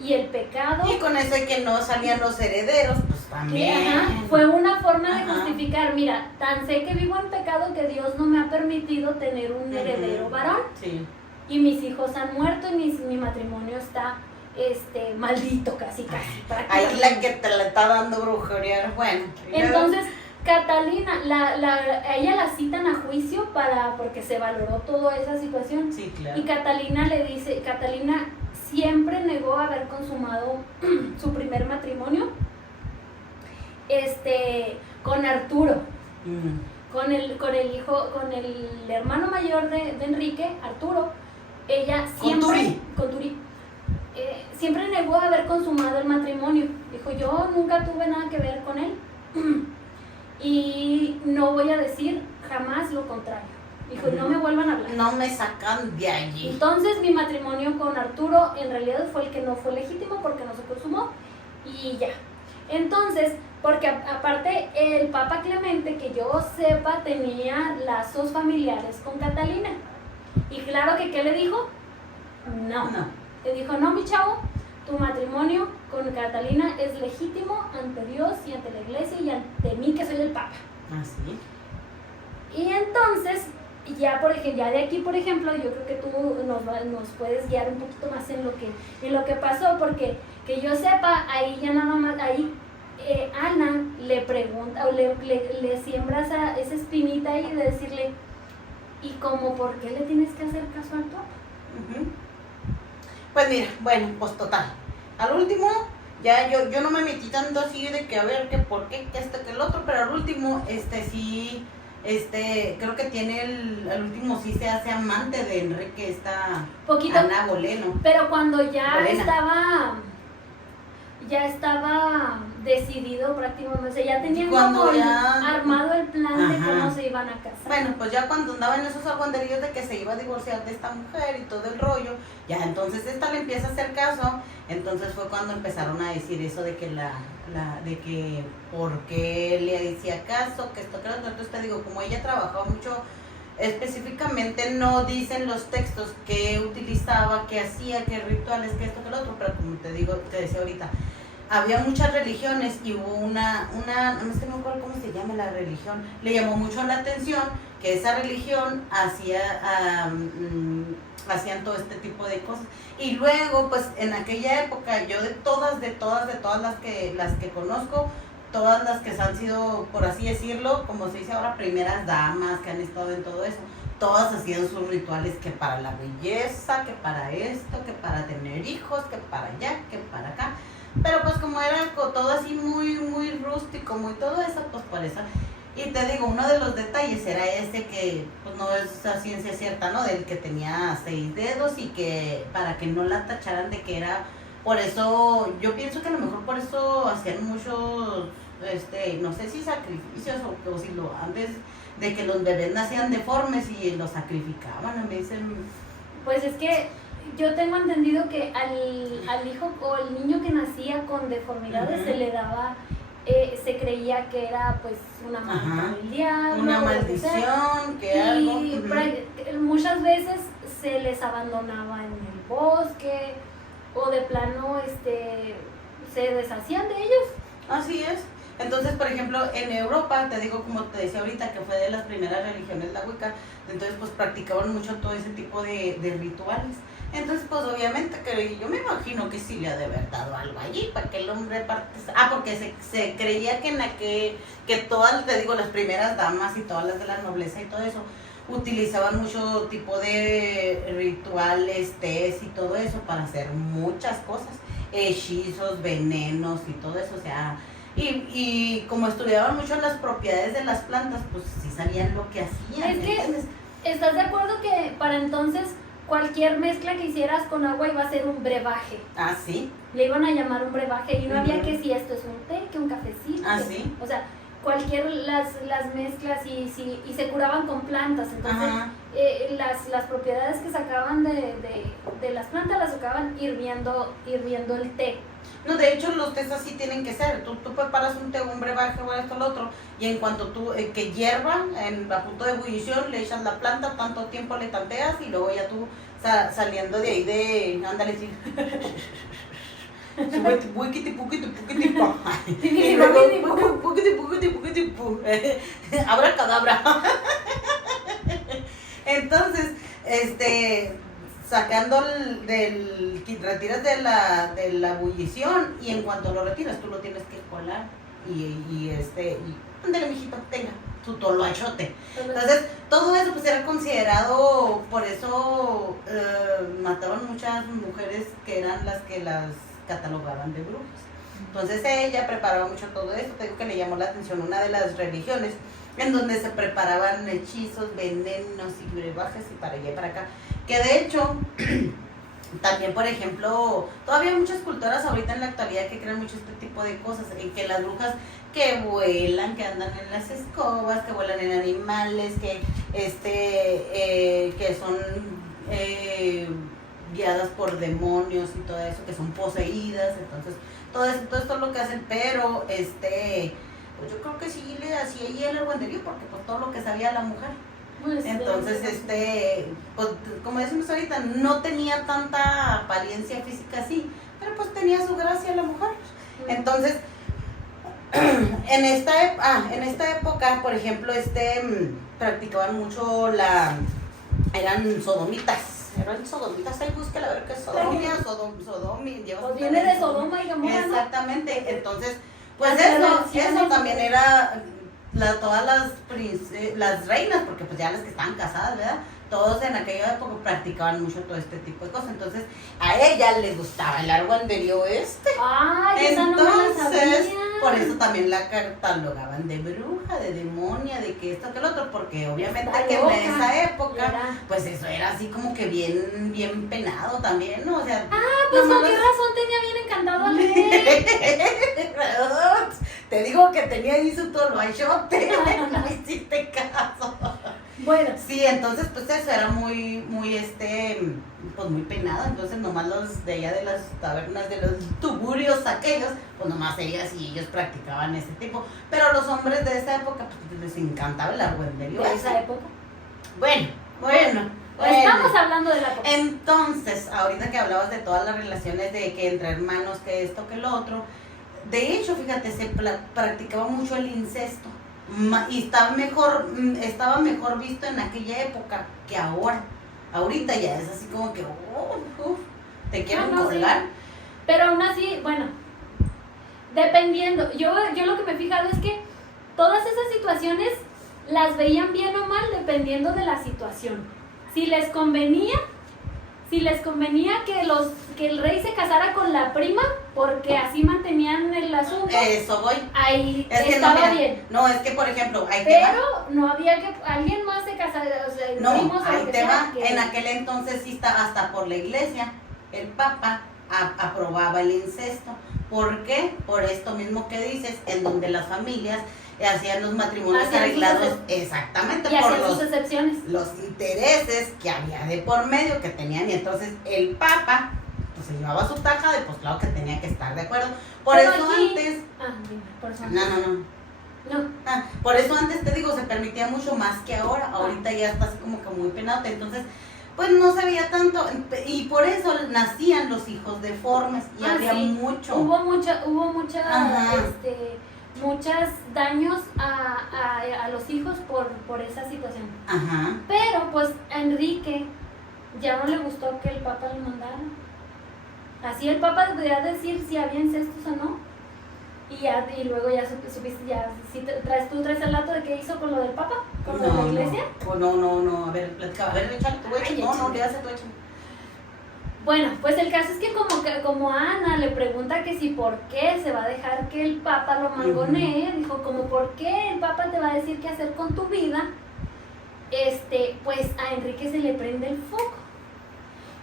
y el pecado. Y con eso de que no salían los herederos, pues también. Fue una forma de Ajá. justificar, mira, tan sé que vivo en pecado que Dios no me ha permitido tener un heredero varón. Sí. Y mis hijos han muerto y mi matrimonio está maldito casi. Ahí la que te la está dando brujería, bueno. Entonces, Catalina, a ella la citan a juicio porque se valoró toda esa situación. Sí, claro. Y Catalina siempre negó haber consumado su primer matrimonio con Arturo. Con el hijo, con el hermano mayor de Enrique, Arturo. Ella siempre con Turi, siempre negó haber consumado el matrimonio. Dijo, yo nunca tuve nada que ver con él y no voy a decir jamás lo contrario. Dijo, no me vuelvan a hablar. No me sacan de allí. Entonces mi matrimonio con Arturo en realidad fue el que no fue legítimo porque no se consumó y ya. Entonces, porque aparte el Papa Clemente, que yo sepa, tenía lazos familiares con Catalina. Y claro que, ¿qué le dijo? No. Le dijo, no, mi chavo, tu matrimonio con Catalina es legítimo ante Dios y ante la iglesia y ante mí, que soy el Papa. Así. Y entonces, ya de aquí, por ejemplo, yo creo que tú nos puedes guiar un poquito más en lo que pasó, porque que yo sepa, ahí ya nada más, Ana le pregunta, o le siembra esa espinita ahí de decirle, ¿y cómo por qué le tienes que hacer caso al Papa? Pues mira, bueno, pues total. Al último, ya yo no me metí tanto así de que a ver que por qué, que que el otro, pero al último, sí, creo que al último sí se hace amante de Enrique, esta poquito, Ana Bolena. Pero cuando ya Bolena. estaba decidido prácticamente, o sea, ya tenían Cuando como ya armado el plan de Ajá. cómo se iban a casar. Bueno, pues ya cuando andaba en esos argüenderillos de que se iba a divorciar de esta mujer y todo el rollo, ya entonces esta le empieza a hacer caso, entonces fue cuando empezaron a decir eso de que de que por qué le hacía caso, que esto, que lo otro. Entonces te digo, como ella trabajaba mucho, específicamente no dicen los textos que utilizaba, que hacía, que rituales, que esto, que lo otro, pero como te decía ahorita, había muchas religiones y hubo una, no sé, no me acuerdo cómo se llama la religión, le llamó mucho la atención que esa religión hacían todo este tipo de cosas. Y luego, pues en aquella época, yo de todas las que conozco, todas las que han sido, por así decirlo, como se dice ahora, primeras damas que han estado en todo eso, todas hacían sus rituales, que para la belleza, que para esto, que para tener hijos, que para allá, que para acá. Pero pues como era todo así muy, muy rústico, muy todo eso, pues por eso. Y te digo, uno de los detalles era que pues no es a ciencia cierta, ¿no? Del que tenía 6 dedos y que para que no la tacharan de que era, por eso, yo pienso que a lo mejor por eso hacían muchos, no sé si sacrificios o si antes de que los bebés nacían deformes y los sacrificaban, a mí Pues es que yo tengo entendido que al hijo o el niño que nacía con deformidades se le daba, se creía que era pues una maldición del diablo, una maldición, que algo. Muchas veces se les abandonaba en el bosque o de plano se deshacían de ellos. Así es. Entonces, por ejemplo, en Europa, te digo, como te decía ahorita, que fue de las primeras religiones la Wicca, entonces pues practicaban mucho todo ese tipo de rituales. Entonces, pues obviamente, que yo me imagino que sí le ha de haber dado algo allí, para que el hombre porque se creía que todas, te digo, las primeras damas y todas las de la nobleza y todo eso, utilizaban mucho tipo de rituales, tés y todo eso para hacer muchas cosas, hechizos, venenos y todo eso, o sea, y como estudiaban mucho las propiedades de las plantas, pues sí sabían lo que hacían. Es que, ¿estás de acuerdo que para entonces cualquier mezcla que hicieras con agua iba a ser un brebaje? Ah, sí. Le iban a llamar un brebaje y no había que si esto es un té, que un cafecito. Ah, sí. O sea, las mezclas y se curaban con plantas. Entonces, las propiedades que sacaban de las plantas las sacaban hirviendo el té. No, de hecho los tés así tienen que ser. Tú preparas un té, un brebaje o esto o lo otro, y en cuanto tú, que hierva, a punto de ebullición, le echas la planta, tanto tiempo le tanteas, y luego ya tú saliendo de ándale, sí. Y Abracadabra. Entonces, sacando retiras de la ebullición y en cuanto lo retiras tú lo tienes que colar y ándale mijito, tenga tu toloachote. Entonces todo eso pues era considerado, por eso mataban muchas mujeres que eran las que las catalogaban de brujas. Entonces ella preparaba mucho todo eso, te digo que le llamó la atención una de las religiones en donde se preparaban hechizos, venenos y brebajes y para allá y para acá. Que de hecho, también por ejemplo, todavía hay muchas culturas ahorita en la actualidad que crean mucho este tipo de cosas, en que las brujas que vuelan, que andan en las escobas, que vuelan en animales, que son guiadas por demonios y todo eso, que son poseídas, entonces todo esto es lo que hacen, pero pues yo creo que sí le hacía ahí el argüenderío, porque pues todo lo que sabía la mujer. Pues, entonces, pues, como decimos ahorita, no tenía tanta apariencia física así, pero pues tenía su gracia la mujer. Entonces, en esta época, por ejemplo, practicaban mucho eran sodomitas. Eran sodomitas, ahí búsquela a ver qué es sodomia, pues viene de Sodoma y Gomorra, ¿no? Exactamente, entonces, pues eso también era todas las reinas, porque pues ya las que estaban casadas, ¿verdad? Todos en aquella época practicaban mucho todo este tipo de cosas, entonces a ella le gustaba el argüenderío Ay, entonces, por eso también la catalogaban de bruja, de demonia, de que esto, que lo otro, porque obviamente que en esa época, pues eso era así como que bien penado también, ¿no? O sea, pues con qué razón tenía bien encantado al rey. Te digo que tenía ahí su toloachote, no hiciste caso. Bueno. Sí, entonces pues eso era muy, pues muy penado, entonces nomás los de allá de las tabernas, de los tuburios aquellos, pues nomás ellas y ellos practicaban ese tipo, pero los hombres de esa época pues les encantaba el argüenderío. ¿De esa época? Bueno. Estamos hablando de la época. Entonces, ahorita que hablabas de todas las relaciones de que entre hermanos, que esto, que lo otro, de hecho, fíjate, se practicaba mucho el incesto. Y estaba mejor visto en aquella época que ahora. Ahorita ya es así como que te quieren colgar. Sí. Pero aún así, bueno, dependiendo, yo lo que me he fijado es que todas esas situaciones las veían bien o mal dependiendo de la situación. Si les convenía que el rey se casara con la prima, porque así mantenían el asunto. Eso voy. Ahí estaba bien. No, es que por ejemplo, no había que alguien más se casara, o sea, no, primos, ahí te va. Que en aquel entonces sí estaba hasta por la iglesia, el papa aprobaba el incesto. ¿Por qué? Por esto mismo que dices, en donde las familias hacían los matrimonios arreglados exactamente y por sus excepciones, los intereses que había de por medio que tenían, y entonces el papa pues se llevaba su taja de pues claro que tenía que estar de acuerdo. Por eso antes por eso antes te digo se permitía mucho más que ahora. Ahorita ya está así como que muy penado, entonces pues no se veía tanto, y por eso nacían los hijos deformes y había mucho. Hubo muchos daños a los hijos por esa situación. Ajá. Pero pues a Enrique ya no le gustó que el Papa lo mandara. Así el Papa podía decir si había incestos o no. Y luego ya supiste, ya, si tú traes el dato de qué hizo con lo del Papa, con lo de la iglesia. No, a ver, platicaba, a ver, échale tu hecho. Ya hace tu hecho. Bueno, pues el caso es que como Ana le pregunta que si por qué se va a dejar que el Papa lo mangonee, dijo como por qué el Papa te va a decir qué hacer con tu vida, pues a Enrique se le prende el foco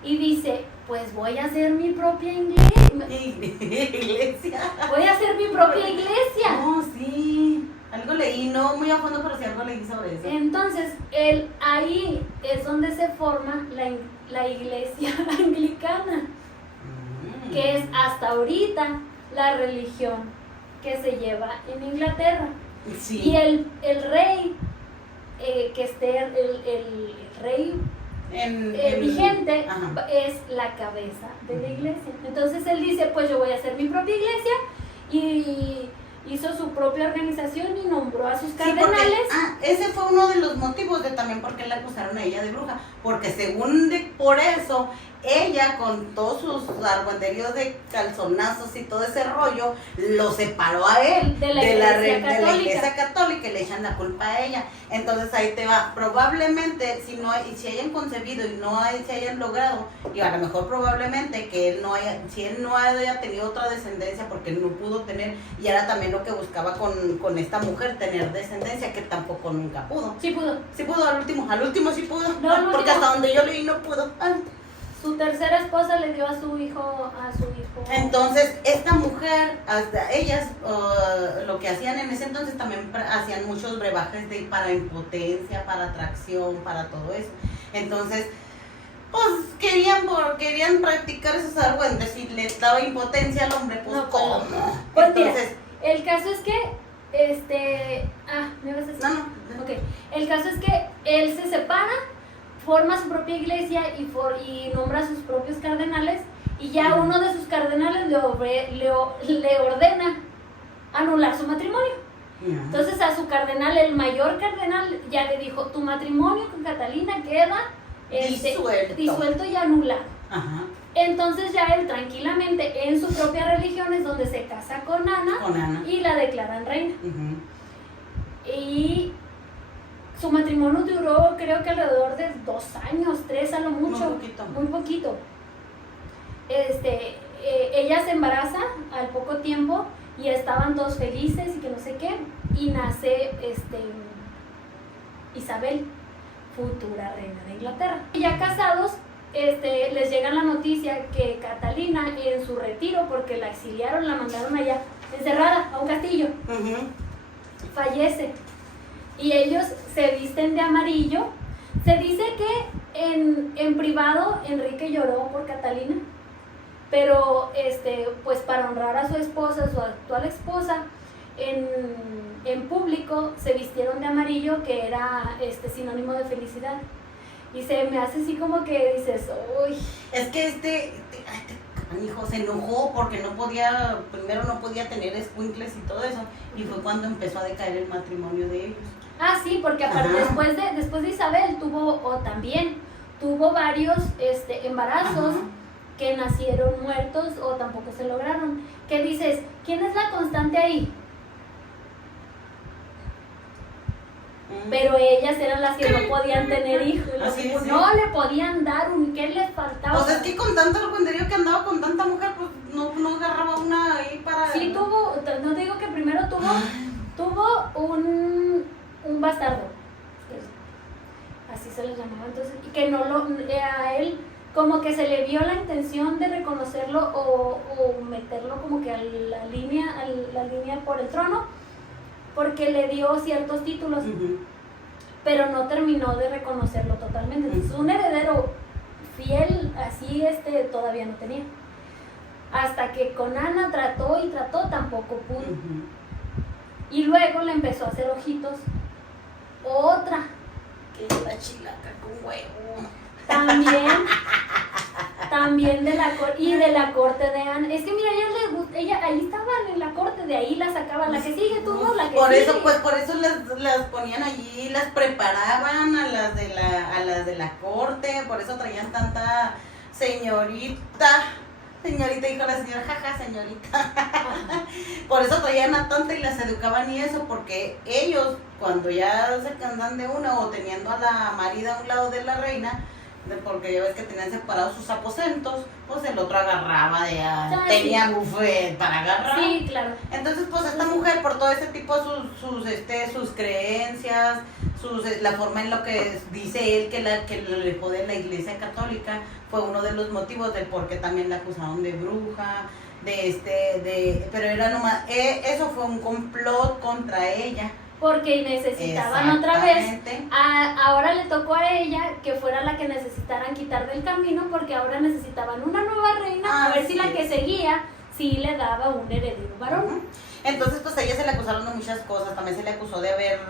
y dice, pues voy a hacer mi propia iglesia. Voy a hacer mi propia iglesia. No, sí, algo leí, no muy a fondo, pero sí algo leí sobre eso. Entonces, ahí es donde se forma la iglesia anglicana, que es hasta ahorita la religión que se lleva en Inglaterra. Sí. Y el rey, el rey vigente es la cabeza de la iglesia. Entonces él dice, pues yo voy a hacer mi propia iglesia y hizo su propia organización y nombró a sus Sí, porque, cardenales. ese fue uno de los motivos de también por qué la acusaron a ella de bruja, porque según por eso ella con todos sus argüenderíos de calzonazos y todo ese rollo lo separó a él De la iglesia católica y le echan la culpa a ella. Entonces ahí te va, probablemente si hayan concebido y no se hayan logrado, y a lo mejor probablemente que si él no haya tenido otra descendencia porque no pudo tener, y era también lo que buscaba con esta mujer, tener descendencia, que tampoco nunca pudo. Sí pudo. Sí pudo al último sí pudo, No, porque hasta donde yo leí no pudo. Su tercera esposa le dio a su hijo. Entonces, esta mujer, hasta ellas, lo que hacían en ese entonces también hacían muchos brebajes para impotencia, para atracción, para todo eso. Entonces, pues querían practicar esos argüendes. Si le daba impotencia al hombre, pues No, ¿cómo? Pues Entonces, mira, el caso es que, ¿me vas a decir? no. Ok, el caso es que él se separa, forma su propia iglesia y nombra a sus propios cardenales, y ya uno de sus cardenales le ordena anular su matrimonio. Entonces a su cardenal, el mayor cardenal, ya le dijo, tu matrimonio con Catalina queda disuelto y anulado. Ajá. Entonces ya él tranquilamente en su propia religión es donde se casa con Ana. Y la declaran reina. Y su matrimonio duró, creo que alrededor de 2 años, 3 a lo mucho. Muy poquito. Ella se embaraza al poco tiempo y estaban todos felices y que no sé qué. Y nace Isabel, futura reina de Inglaterra. Y ya casados, les llega la noticia que Catalina, en su retiro, porque la exiliaron, la mandaron allá encerrada a un castillo, fallece. Y ellos se visten de amarillo. Se dice que en privado Enrique lloró por Catalina, pero pues para honrar a su esposa, su actual esposa, en público se vistieron de amarillo, que era sinónimo de felicidad. Y se me hace así como que dices, uy. Es que hijo se enojó porque primero no podía tener escuincles y todo eso, y fue cuando empezó a decaer el matrimonio de ellos. Sí, porque aparte después de Isabel tuvo varios embarazos. Ajá. Que nacieron muertos o tampoco se lograron. ¿Qué dices? ¿Quién es la constante ahí? Pero ellas eran las que no podían tener hijos. No le podían dar ¿qué les faltaba? Pues es que con tanto argüenderío que andaba con tanta mujer, pues no agarraba una ahí para... Sí tuvo, no te digo que primero tuvo un bastardo. Así se les llamaba entonces. Y que a él como que se le vio la intención de reconocerlo o meterlo como que a la línea por el trono, porque le dio ciertos títulos, pero no terminó de reconocerlo totalmente. Entonces, un heredero fiel así todavía no tenía. Hasta que con Ana trató, tampoco pudo. Y luego le empezó a hacer ojitos otra, que es la chilaca con huevo. También de la corte de Ana. Es que mira, ella ahí estaban en la corte, de ahí la sacaban, la que sigue tú, ¿no? La que por sigue. Eso, pues por eso las ponían allí, las preparaban a las de la corte, por eso traían tanta señorita, dijo la señora, jaja, señorita. Por eso traían a tanta y las educaban y eso, porque ellos, cuando ya se cansan de una o teniendo a la marida a un lado de la reina, porque ya ves que tenían separados sus aposentos, pues el otro agarraba, tenía buffet para agarrar. Sí, claro. Entonces, pues esta mujer, por todo este tipo de sus creencias, la forma en lo que dice él que le alejó de la iglesia católica, fue uno de los motivos del por qué también la acusaron de bruja, pero era nomás, eso fue un complot contra ella. Porque necesitaban otra vez, ahora le tocó a ella que fuera la que necesitaran quitar del camino, porque ahora necesitaban una nueva reina, a ver si la que seguía sí le daba un heredero varón. Entonces, pues a ella se le acusaron de muchas cosas, también se le acusó de haber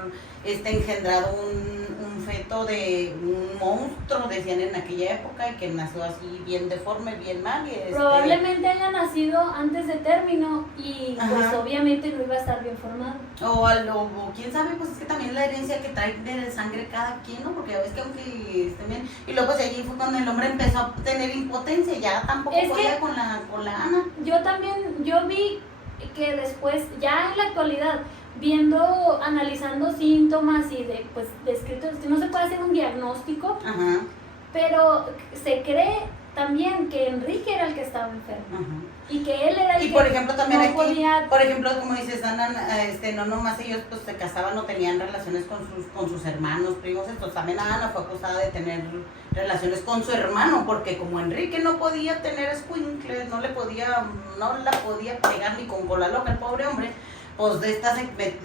engendrado un feto de un monstruo, decían en aquella época, y que nació así bien deforme, bien mal. Y probablemente haya nacido antes de término y pues Ajá. obviamente no iba a estar bien formado. O quién sabe, pues es que también la herencia que trae de sangre cada quien, ¿no? Porque ya ves que aunque estén bien. Y luego pues allí fue cuando el hombre empezó a tener impotencia, ya tampoco Es podía que con la Ana. Yo vi que después, ya en la actualidad, viendo, analizando síntomas y de, pues, descritos, que no se puede hacer un diagnóstico, Ajá. pero se cree también que Enrique era el que estaba enfermo. Ajá. Y que él era el Y que por ejemplo también no aquí, podía... por ejemplo como dices Ana, no nomás ellos pues se casaban o tenían relaciones con sus hermanos, primos, entonces también Ana fue acusada de tener relaciones con su hermano, porque como Enrique no podía tener escuincles, no la podía pegar ni con cola loca el pobre hombre, pues de esta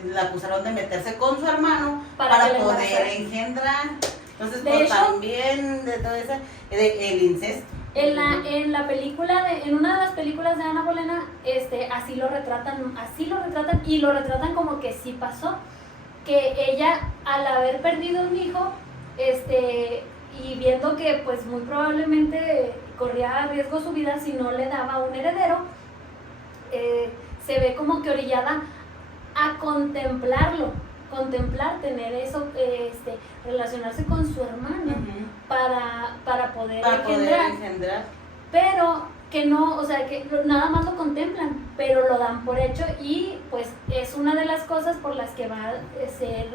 la acusaron de meterse con su hermano para poder engendrar. Entonces pues hecho, también de todo eso, el incesto. En la película, en una de las películas de Ana Bolena, así lo retratan y lo retratan como que sí pasó, que ella al haber perdido un hijo, y viendo que pues muy probablemente corría riesgo su vida si no le daba un heredero, se ve como que orillada a contemplar tener eso, relacionarse con su hermano para poder engendrar, pero que no, o sea, que nada más lo contemplan, pero lo dan por hecho y pues es una de las cosas por las que va a ser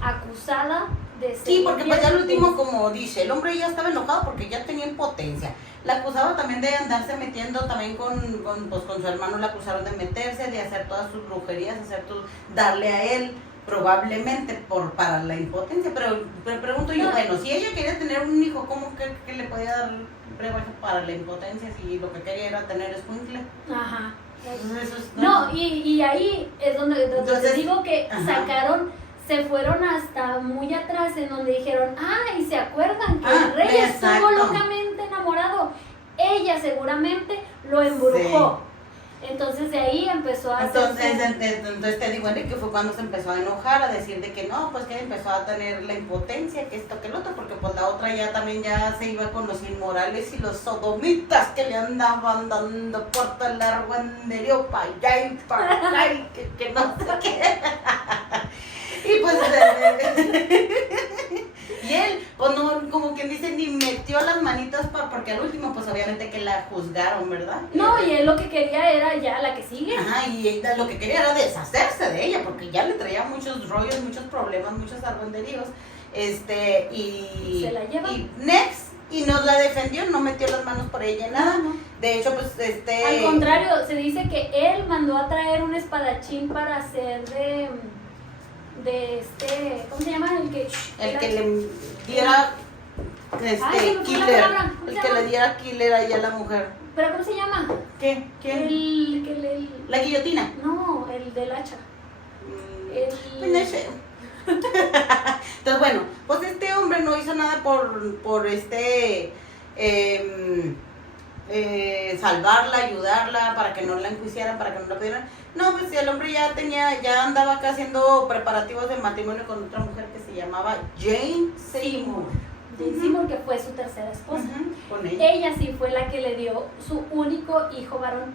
acusada de ser. Sí, porque pues ya al último, como dice, el hombre ya estaba enojado porque ya tenía impotencia. La acusaba también de andarse metiendo también con su hermano, la acusaron de meterse, de hacer todas sus brujerías, darle a él probablemente para la impotencia, pero pregunto yo, bueno, si ella quería tener un hijo, ¿cómo que le podía dar brebaje para la impotencia si lo que quería era tener escuincle? Ajá. Entonces, y ahí es donde te digo que se fueron hasta muy atrás, en donde dijeron, y se acuerdan que el rey estuvo locamente enamorado, ella seguramente lo embrujó. Sí. Entonces de ahí empezó a entonces te digo, Enrique, fue cuando se empezó a enojar, a decir de que no, pues que empezó a tener la impotencia, que esto, que el otro, porque pues la otra ya también ya se iba con los inmorales y los sodomitas que le andaban dando por todo el argüenderío para allá y para acá, y que no sé qué. Y pues y él, pues no, como quien dice, ni metió las manitas porque al último, pues obviamente que la juzgaron, ¿verdad? No, y él lo que quería era ya la que sigue. Ajá, y ella lo que quería era deshacerse de ella, porque ya le traía muchos rollos, muchos problemas, muchos argüenderíos, y se la lleva. Y nos la defendió, no metió las manos por ella, nada. No. De hecho, pues, al contrario, se dice que él mandó a traer un espadachín para hacer ¿cómo se llama? El que le diera killer, el que le diera killer ahí a la mujer. ¿Pero cómo se llama? ¿Qué? ¿Quién? La guillotina. No, el del hacha. Pues no sé. Entonces bueno, pues este hombre no hizo nada por salvarla, ayudarla, para que no la enjuiciaran, para que no la pudieran. No, pues el hombre ya andaba acá haciendo preparativos de matrimonio con otra mujer que se llamaba Jane Seymour. Jane Seymour, que fue su tercera esposa. Con ella. Ella sí fue la que le dio su único hijo varón.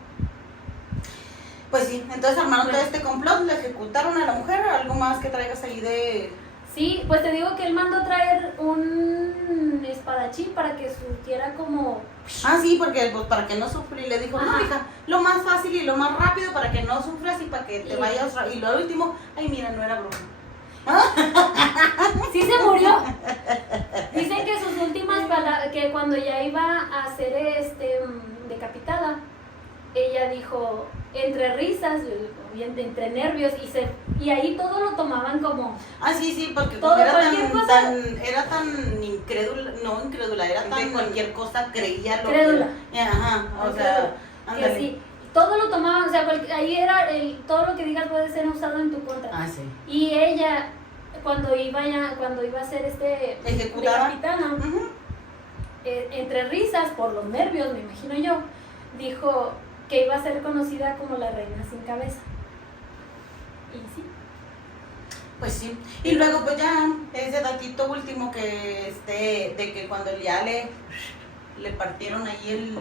Pues sí, entonces armaron todo este complot, le ejecutaron a la mujer. ¿Algo más que traigas ahí de...? Sí, pues te digo que él mandó traer un espadachín para que surgiera como... sí, porque pues, para que no sufra, y le dijo, no, hija, lo más fácil y lo más rápido para que no sufras y para que te vayas... Y lo último, mira, no era bruja. Sí se murió. Dicen que sus últimas palabras, que cuando ya iba a ser decapitada, ella dijo, entre risas, entre nervios, y ahí todo lo tomaban como... sí, porque todo, era tan incrédula, era tan cualquier cosa, creía lo crédula. O sea, que sí, todo lo tomaban, o sea, ahí era todo lo que digas puede ser usado en tu contra. Sí. Y ella, cuando iba a ser ejecutada, decapitada, entre risas, por los nervios, me imagino yo, dijo que iba a ser conocida como la reina sin cabeza. Y sí. Pues sí. Y luego pues ya ese datito último que de que cuando ya le partieron ahí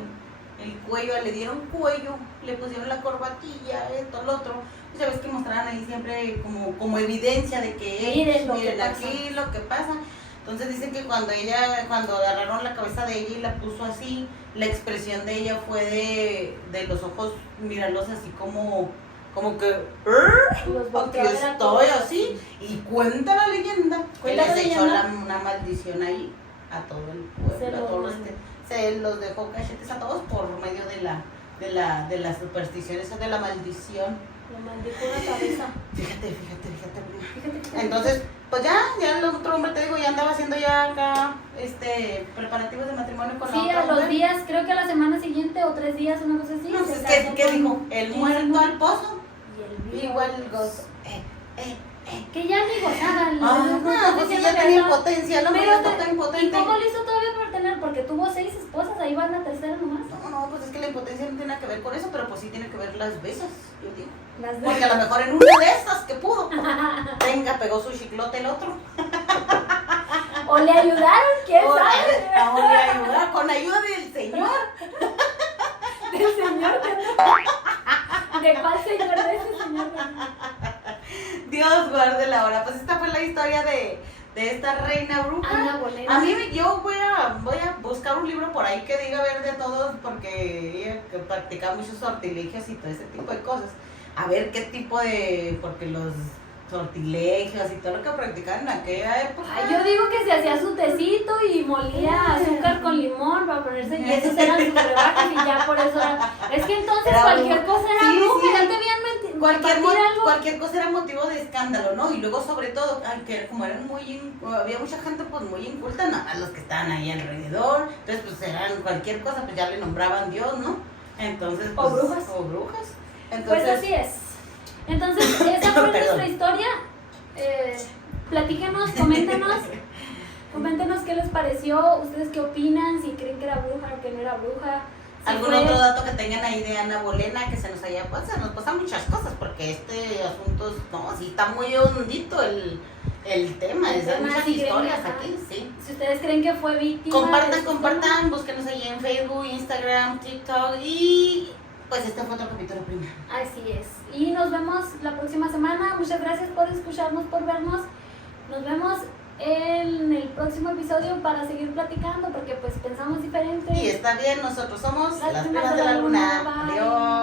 el cuello, le dieron cuello, le pusieron la corbatilla, esto, lo otro. Pues ya ves que mostraban ahí siempre como evidencia de que miren aquí lo que pasa. Entonces dicen que cuando agarraron la cabeza de ella y la puso así, la expresión de ella fue de los ojos mirarlos así como que aquí estoy así. Y cuenta la leyenda que les echó una maldición ahí a todo el pueblo, a todos se los dejó cachetes a todos por medio de la superstición, esa de la maldición. Le maldijo la cabeza. Fíjate. Entonces, pues ya el otro hombre, te digo, ya andaba haciendo ya acá, preparativos de matrimonio con la otra a los mujer. días, creo que a la semana siguiente o 3 días, una cosa así. No, pues ¿qué dijo? El muerto al pozo. Y el Igual el gozo. Que ya ni gozaba. Pues ya tenía impotencia, el hombre ya está impotente. ¿Y cómo lo hizo todavía para tener? Porque tuvo 6 esposas, ahí van la tercera nomás. No, pues es que la impotencia no tiene nada que ver con eso, pero pues sí tiene que ver las veces, yo digo. Porque a lo mejor en una de esas que pudo, pegó su chiclote el otro. O le ayudaron, quién sabe. O le ayudaron, con ayuda del Señor. Del Señor. ¿De cuál Señor? De ese Señor. Dios guarde la hora. Pues esta fue la historia de esta reina bruja. Ana Bolena. A mí yo voy a buscar un libro por ahí que diga ver de todos, porque ella que practica muchos sortilegios y todo ese tipo de cosas. A ver qué tipo porque los sortilegios y todo lo que practicaban en aquella época. Ay, yo digo que se hacía su tecito y molía azúcar con limón para ponerse, y esos eran sus brebajes y ya por eso era. Es que entonces Era cualquier cosa era bruja, sí. ya te habían mentido. Cualquier cosa era motivo de escándalo, ¿no? Y luego sobre todo, que como eran había mucha gente pues muy inculta, nada más los que estaban ahí alrededor, entonces pues eran cualquier cosa, pues ya le nombraban Dios, ¿no? Entonces pues, o brujas. Entonces, pues así es. Entonces, esa fue nuestra historia. Platíquenos, coméntenos qué les pareció, ustedes qué opinan, si creen que era bruja o que no era bruja. ¿Algún otro dato que tengan ahí de Ana Bolena que se nos nos pasan muchas cosas? Porque este asunto, sí está muy hondito el tema, hay muchas historias aquí, sí. Si ustedes creen que fue víctima. Compartan, búsquenos ahí en Facebook, Instagram, TikTok y pues este fue otro capítulo primero. Así es. Y nos vemos la próxima semana. Muchas gracias por escucharnos, por vernos. Nos vemos en el próximo episodio para seguir platicando porque pues pensamos diferente. Y está bien, nosotros somos las primas de la luna. Adiós.